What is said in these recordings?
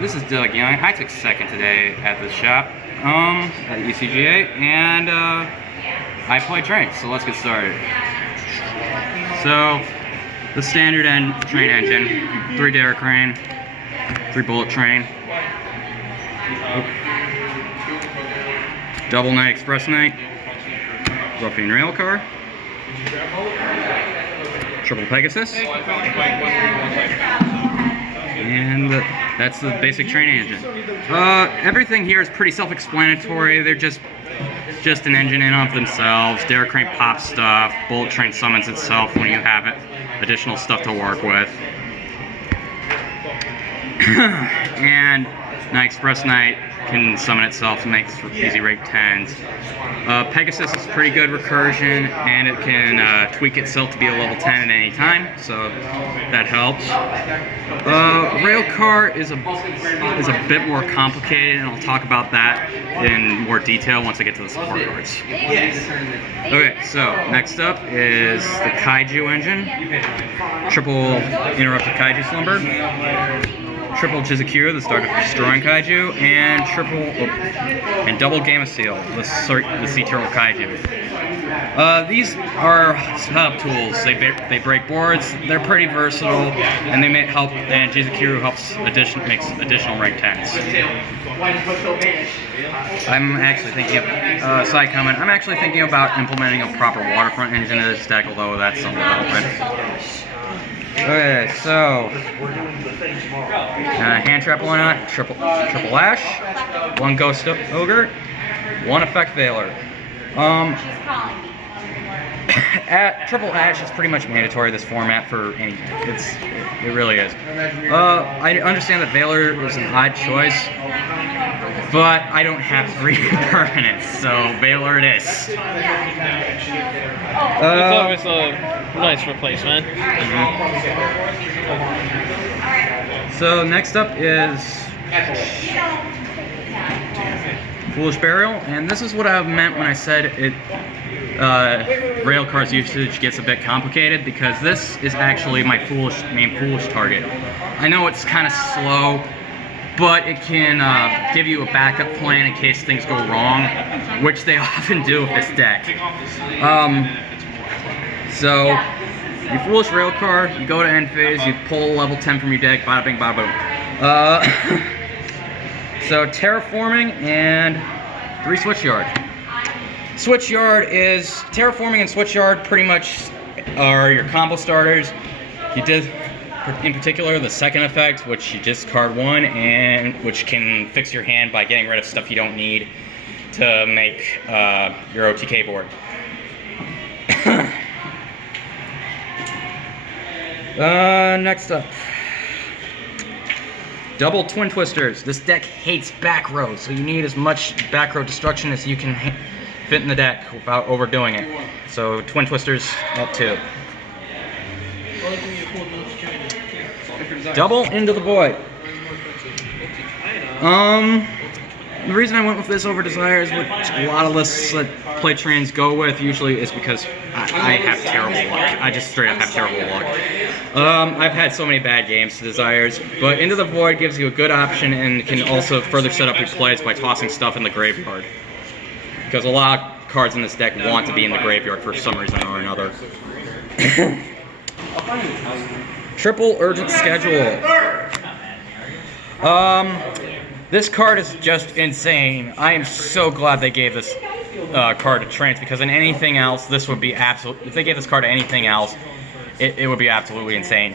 This is Doug Young. I took second today at the shop at ECGAA, and I play trains, so let's get started. So, the standard train engine, 3 derrick crane, 3 bullet train, double night express night, roughing rail car, triple Pegasus, and that's the basic train engine. Everything here is pretty self-explanatory. They're just an engine in of themselves. Derrick crane pops stuff. Bullet train summons itself when you have it. Additional stuff to work with. And Night Express Night can summon itself to make easy rate 10s. Pegasus is pretty good recursion, and it can tweak itself to be a level 10 at any time, so that helps. Railcar is a bit more complicated, and I'll talk about that in more detail once I get to the support cards. Okay, so next up is the Kaiju engine. Triple Interrupted Kaiju Slumber. Triple Jizakira, the start of destroying Kaiju, and double Gamma Seal, the Sea Turtle Kaiju. These are hub tools. They break boards. They're pretty versatile, and they may help. And Jizakira makes additional rank 10s. I'm actually thinking of side comment. I'm actually thinking about implementing a proper waterfront engine in this deck, although that's some development. Okay, so hand trap one out, triple Ash, 1 Ghost Ogre, 1 Effect Veiler. Triple Ash is pretty much mandatory this format for any. It really is. I understand that Veiler is an odd choice, but I don't have 3 permanents, so Veiler it is. It's always a nice replacement. So next up is Foolish Burial, and this is what I meant when I said Railcar's usage gets a bit complicated, because this is actually my main foolish target. I know it's kind of slow, but it can give you a backup plan in case things go wrong, which they often do with this deck. So, you foolish Railcar, you go to end phase, you pull level 10 from your deck, bada bing, bada boom. So, Terraforming and 3 Switchyard. Terraforming and Switchyard pretty much are your combo starters. You did, in particular, the second effect, which you discard 1, and which can fix your hand by getting rid of stuff you don't need to make your OTK board. Next up, double Twin Twisters. This deck hates back row, so you need as much back row destruction as you can fit in the deck without overdoing it. So Twin Twisters up 2. Double Into the Void. The reason I went with this over Desires, which a lot of lists that play trains go with usually, is because I have terrible luck. I just straight up have terrible luck. I've had so many bad games to Desires, but Into the Void gives you a good option and can also further set up your plays by tossing stuff in the graveyard. Because a lot of cards in this deck want to be in the graveyard for some reason or another. Triple Urgent Schedule. This card is just insane. I am so glad they gave this card to Trance, because in anything else, this would be if they gave this card to anything else, it would be absolutely insane.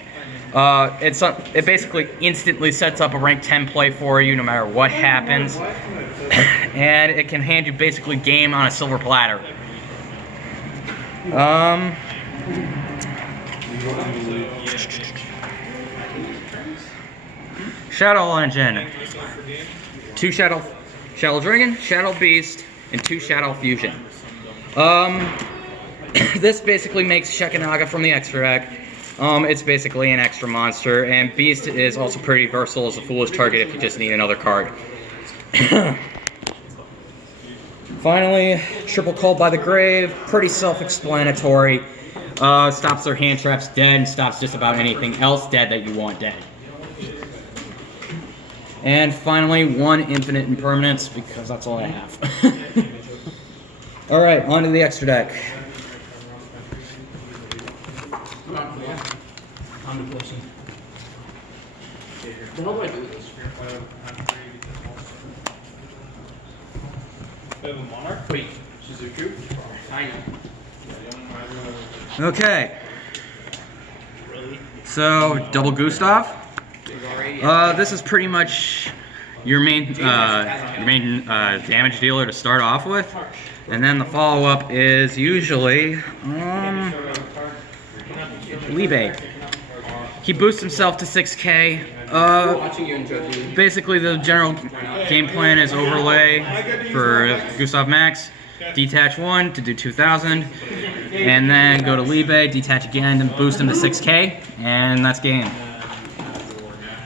It basically instantly sets up a rank 10 play for you no matter what happens, and it can hand you basically game on a silver platter. Shadow Engine. 2 Shadow Dragon, Shadow Beast, and 2 Shadow Fusion. This basically makes Shekinaga from the extra deck. It's basically an extra monster, and Beast is also pretty versatile as a foolish target if you just need another card. Finally, Triple Called by the Grave, pretty self-explanatory. Stops their hand traps dead and stops just about anything else dead that you want dead. And finally, 1 infinite impermanence, because that's all I have. Alright, on to the extra deck. The hell do I do with this? We have a monarch? Wait, Shizuku? I know. Okay, Really? so double Gustav. This is pretty much your main damage dealer to start off with, and then the follow-up is usually Libe. He boosts himself to 6k. Basically, the general game plan is overlay for Gustav Max, detach 1 to do 2,000, and then go to Libe, detach again, and boost him to 6k, and that's game.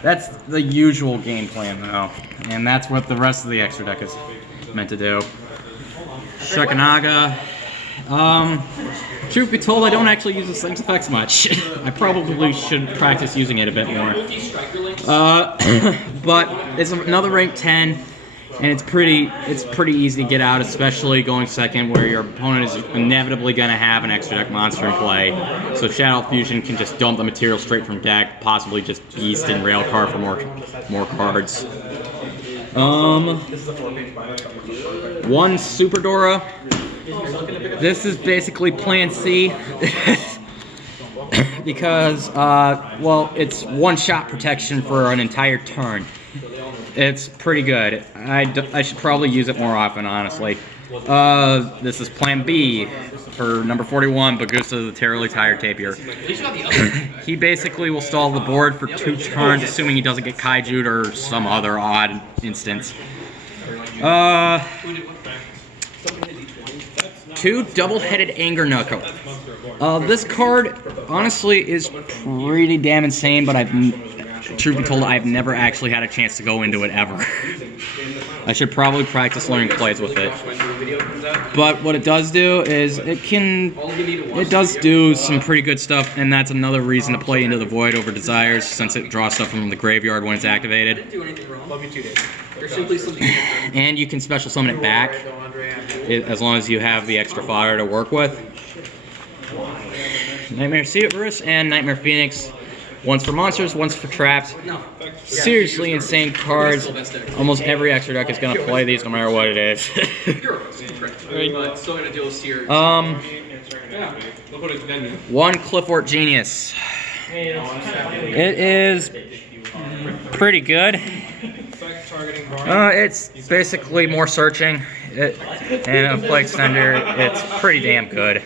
That's the usual game plan, though, and that's what the rest of the extra deck is meant to do. ECGAA. Truth be told, I don't actually use this thing's effects much. I probably should practice using it a bit more. But it's another rank 10, and it's pretty easy to get out, especially going second, where your opponent is inevitably going to have an extra deck monster in play. So Shadow Fusion can just dump the material straight from deck, possibly just beast and rail card for more cards. 1 Super Dora. This is basically Plan C. Because, well, it's 1-shot protection for an entire turn. It's pretty good. I should probably use it more often, honestly. This is Plan B for number 41, Bagusta the Terribly Tired Tapir. He basically will stall the board for 2 turns, assuming he doesn't get kaiju'd or some other odd instance. 2 Double-Headed Anger Knuckle. This card, honestly, is pretty damn insane, but truth be told, I've never actually had a chance to go into it ever. I should probably practice learning plays with it. But what it does do is it does do some pretty good stuff, and that's another reason to play Into the Void over Desires, since it draws stuff from the graveyard when it's activated. And you can special summon it back, as long as you have the extra fodder to work with. Nightmare Cerberus and Nightmare Phoenix. One's for monsters, one's for traps. Seriously insane cards. Almost every extra deck is going to play these no matter what it is. 1 Cliffort Genius. It is pretty good. It's basically more searching. And a play extender, it's pretty damn good.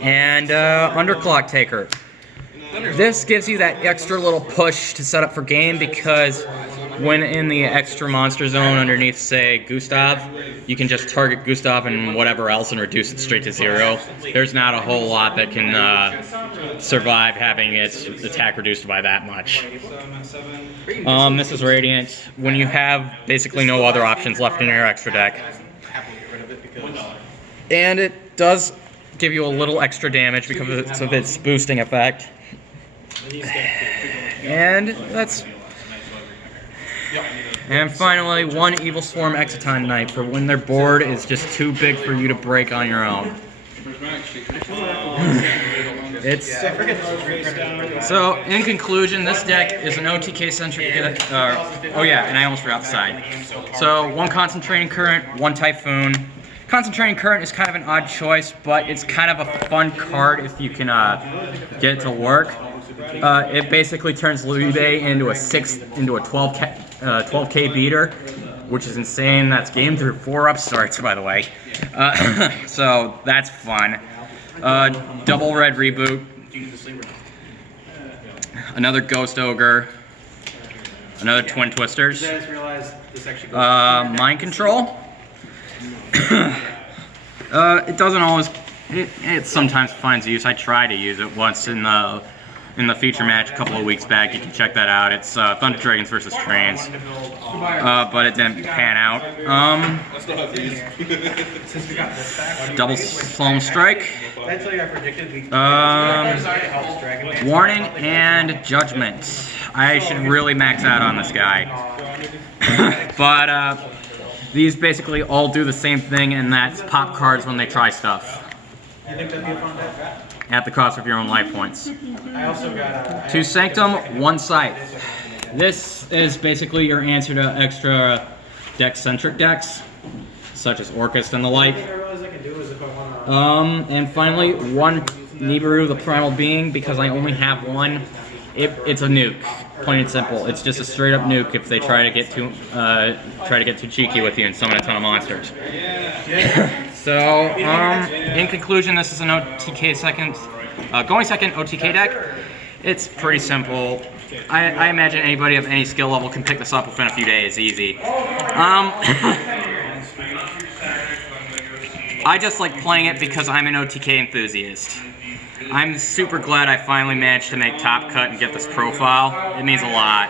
And Underclock Taker. This gives you that extra little push to set up for game, because when in the extra monster zone underneath, say, Gustav, you can just target Gustav and whatever else and reduce it straight to 0. There's not a whole lot that can survive having its attack reduced by that much. This is Radiant. When you have basically no other options left in your extra deck. And it does give you a little extra damage because of its boosting effect. And finally, 1 Evil Swarm Exciton Knight for when their board is just too big for you to break on your own. So, in conclusion, this deck is an OTK-centric deck. Oh yeah, and I almost forgot the side. So, 1 Concentrating Current, 1 Typhoon. Concentrating Current is kind of an odd choice, but it's kind of a fun card if you can get it to work. It basically turns Libe into a 12k beater, which is insane. That's game through 4 upstarts, by the way. So that's fun. Double Red Reboot. Another Ghost Ogre. Another Twin Twisters. Mind Control. It doesn't always. It sometimes finds use. I try to use it once in the in the feature match a couple of weeks back. You can check that out. It's Thunder Dragons versus Trans, but it didn't pan out. Double Solemn Strike, Warning, and Judgment. I should really max out on this guy. But these basically all do the same thing, and that's pop cards when they try stuff. You think that'd be a fun deck? At the cost of your own life points. I also got 2 Sanctum, 1 Scythe. This is basically your answer to extra deck-centric decks, such as Orcust and the like. I realize I can do is if I want to. And finally, 1 Nibiru, the Primal Being, because I only have one. It's a nuke, plain and simple. It's just a straight up nuke if they try to get too cheeky with you and summon a ton of monsters. So, in conclusion, this is an OTK going second OTK deck. It's pretty simple. I imagine anybody of any skill level can pick this up within a few days, easy. I just like playing it because I'm an OTK enthusiast. I'm super glad I finally managed to make Top Cut and get this profile. It means a lot.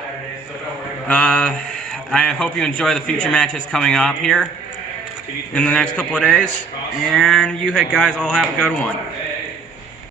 I hope you enjoy the future matches coming up here in the next couple of days. And you guys all have a good one.